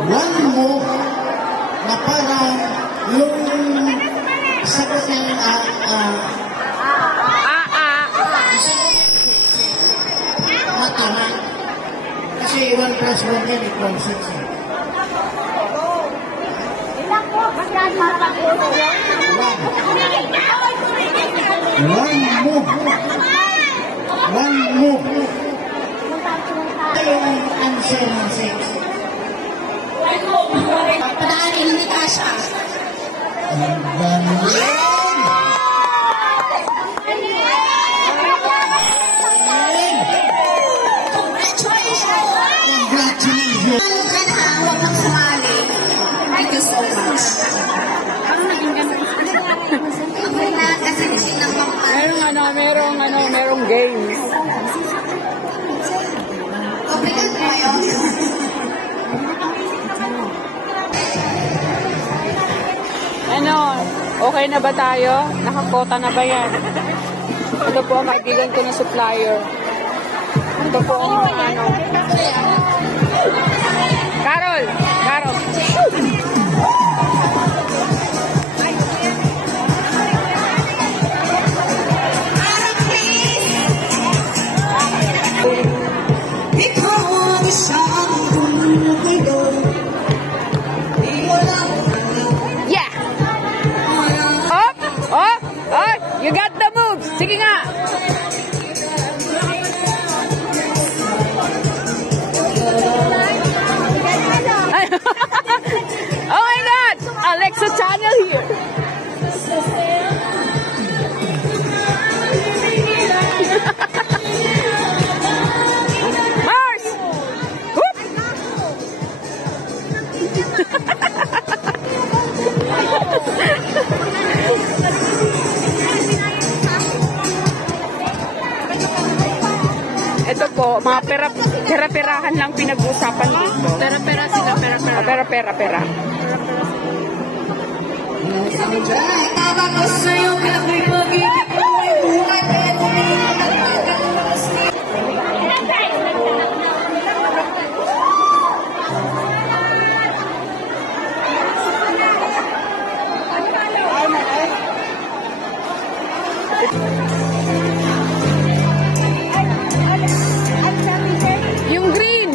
one move na parang yung sagot ng matama. Kasi 1 plus 1 din, equal 6. Ilang po? One move. One move. Ito yung answer ng 6. Padaanin ni Tasha. Ang galing! Thank you so much. Merong game. Ano, okay na ba tayo? Nakakota na ba yan? Ito po ang kaibigan ko na supplier. Ito po ang ano. Carol! Yeah! Oh! You got the moves! Sige nga! Oh my God! Alexa channel here! Mars! Whoop! Ito po, mga pera-perahan lang pinag-uusapan dito. Pera-pera sila, pera-pera. Pera-pera. Yung green.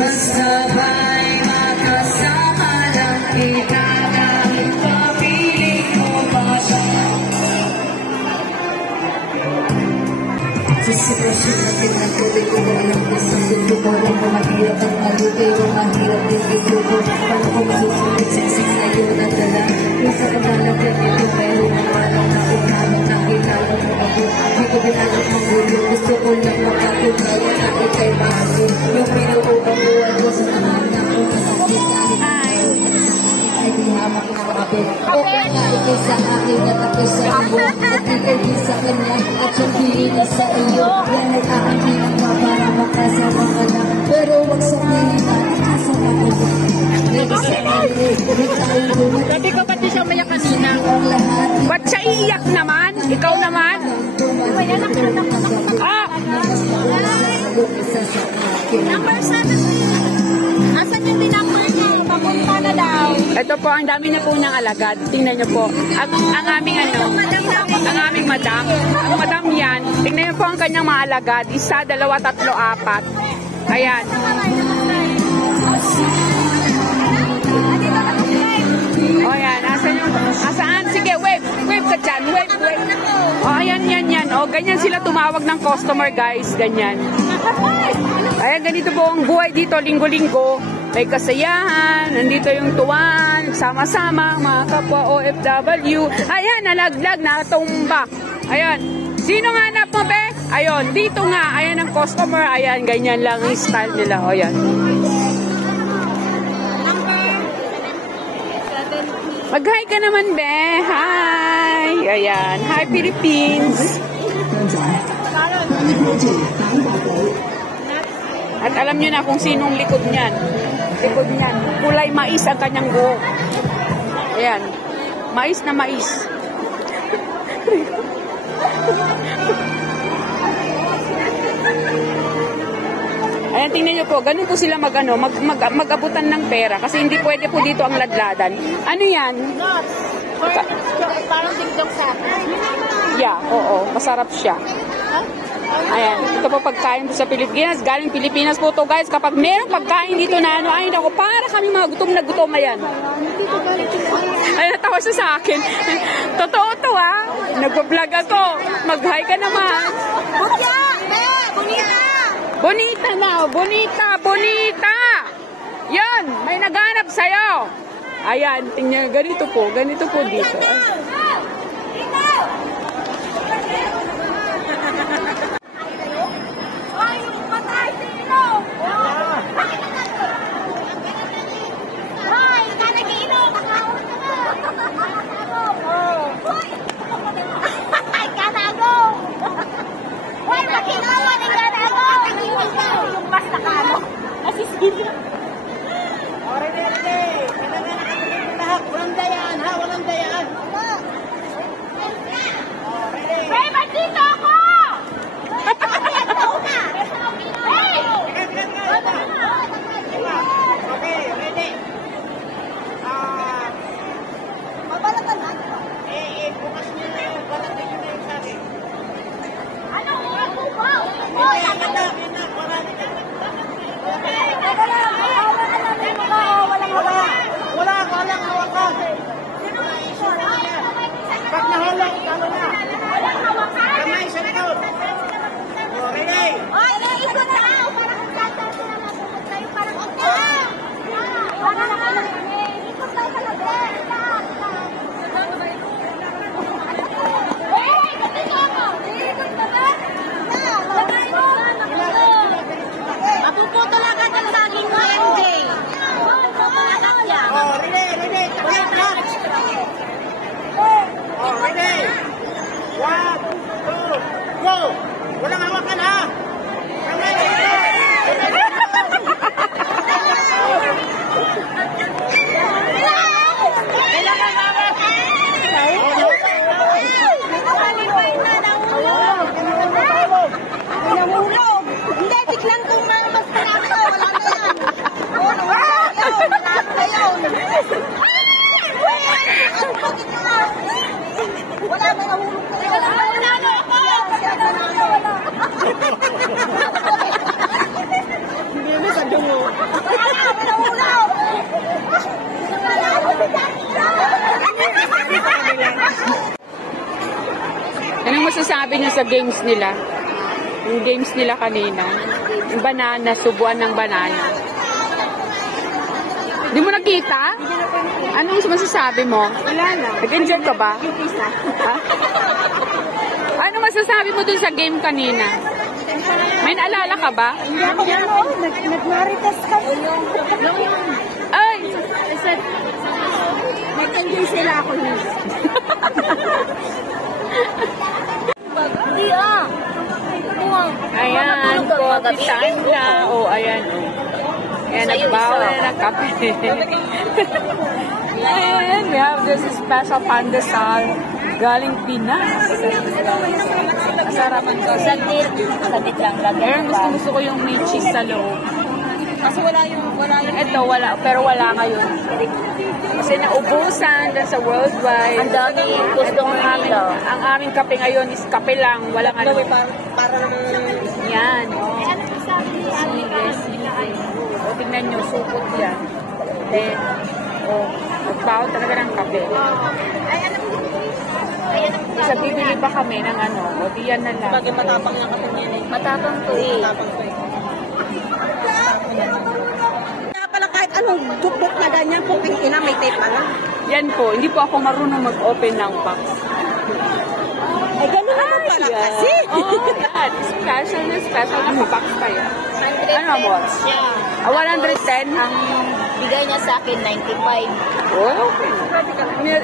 Basta ba'y makasama lang kita kahit papiling mo pa siya. Sa sitwasyon natin na tuloy ko ba lang isang gusto ko lang kung mahirap ang maluti o mahirap din ito ko. Paano ko masusunod siksik na yun ang dala. Yung sa kanalang ganito pero nawalang na umalang nakilala mo ako. Di ko binalang magulo, gusto ko lang makatunay na ikay bago. Yung pinuupang buwan mo sa tanan na kung nakakita ay di hamak na kapit. Okay nga ikay sa akin at ako sa iyo. At ikay din sa kanya at siyang pinili sa iyo. Yan ay aking ang para makasama ka na. Pero wag sa kanina, kasama ka na. Sabi ko ba't siya umiyak kanina? Ba't siya iiyak naman? Ikaw naman? Ah! Number 7. Asan yung number niya? Papunta na daw. Ito po, ang dami na po niyang alagad. Tingnan niyo po. Ang aming ang aming madam. Ang madam yan. Tingnan niyo po ang kanyang mga alagad. 1, 2, 3, 4. Ayan. O yan, asaan? Sige, wave ka dyan, wave. O, ayan. O, ganyan sila tumawag ng customer, guys, ganyan. Ayan, ganito po ang buhay dito, linggo-linggo. May kasayahan, nandito yung tuwan, sama-sama, mga kapwa OFW. Ayan, nalaglag, natumba. Ayan, sino nga hanap mo, be? Ayun, dito nga, ayan ang customer, ayan, ganyan lang yung style nila, o yan. Mag-hi ka naman, be. Hi. Ayan. Hi, Philippines. At alam nyo na kung sinong likod niyan. Likod niyan. Kulay mais ang kanyang buhok. Ayan. Mais na mais. Ayan, tingnan nyo po, ganun po sila mag-abutan ng pera kasi hindi pwede po dito ang ladladan. Ano yan? Parang tingdong sa Yeah, oo, masarap siya. Ayan, ito po pagkain po sa Pilipinas. Galing Pilipinas po to, guys. Kapag merong pagkain dito na ano, ay naku, para kami mga gutom na gutom, ayan. Ay, natawa siya sa akin. Totoo to, ha? Nagpa-vlog ako. Mag-hi ka naman. Bonita! Bonita na, bonita! Yan, may naghanap sa'yo. Ayan, tingnan, ganito po dito. Walang dayaan, ha? Walang dayaan. Hey, bandito ako! Okay, ready. Mabalatan na. Bukas niyo na yung balatin niyo na yung sabi. Ano? Ano ba? Hindi, anak, marami ka. masasabi niyo sa games nila? Yung games nila kanina. Yung banana, subuan ng banana. Di mo nakita? Anong masasabi mo? Wala na. Nag-enjoy ka ba? Ha? Ano masasabi mo dun sa game kanina? May naalala ka ba? Hindi ako ganoon. Nag-maritas ka. Ay! Nag-enjoy sila ako. Hindi ah. Ayan, coffee time na. O, ayan. Ayan, nagbawal na ng kape. Ayan, we have this special pandesal galing Pinas. Masarap ang to. Saglit lang lang. Ayan, gusto ko yung may cheese sa loob. Kasi wala yung Ito, wala. Pero wala ngayon. Kasi naubusan dyan sa worldwide. Ang dami gustong nila. Ang aming kape ngayon is kape lang. Walang ano. para naman Yan. Sige. O, tingnan nyo. Supot yan. Then, magbaho talaga ng kape. Isa bibili pa kami ng ano. O, diyan na lang. bagay matapang yung kapag niya. Matapang to eh. Kaya pala kahit anong dukduk na ganyan, kung ina may tape pala. Yan po. Hindi po ako marunong mag-open ng box. Ay, gano'n naman pala kasi. Oh, yan. Special na box kayo. Ano, boss? Yeah. 110? Ang bigay niya sa akin, 95. Oh, okay.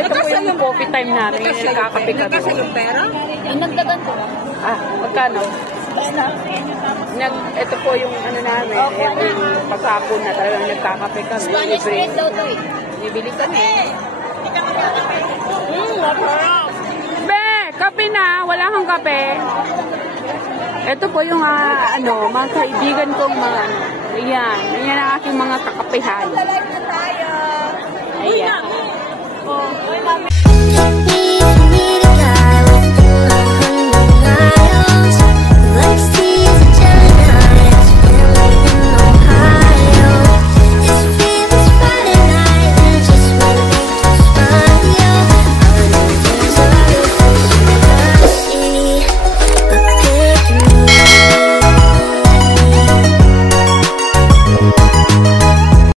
Ito po yung coffee time namin. Nagkakape kami. Kasi yung pera. Inagdagan ko na. Ah, magkano? Ito po yung ano namin. Yung pagkapon na talagang nagkakape kami. Spanish bread daw to eh. Bibili kami. Be, kape na. Wala kang kape. Ito po yung mga kaibigan kong mga ayan. Ayan ang aking mga kakapehan. Ayan. Need a guy with 100 miles. Let's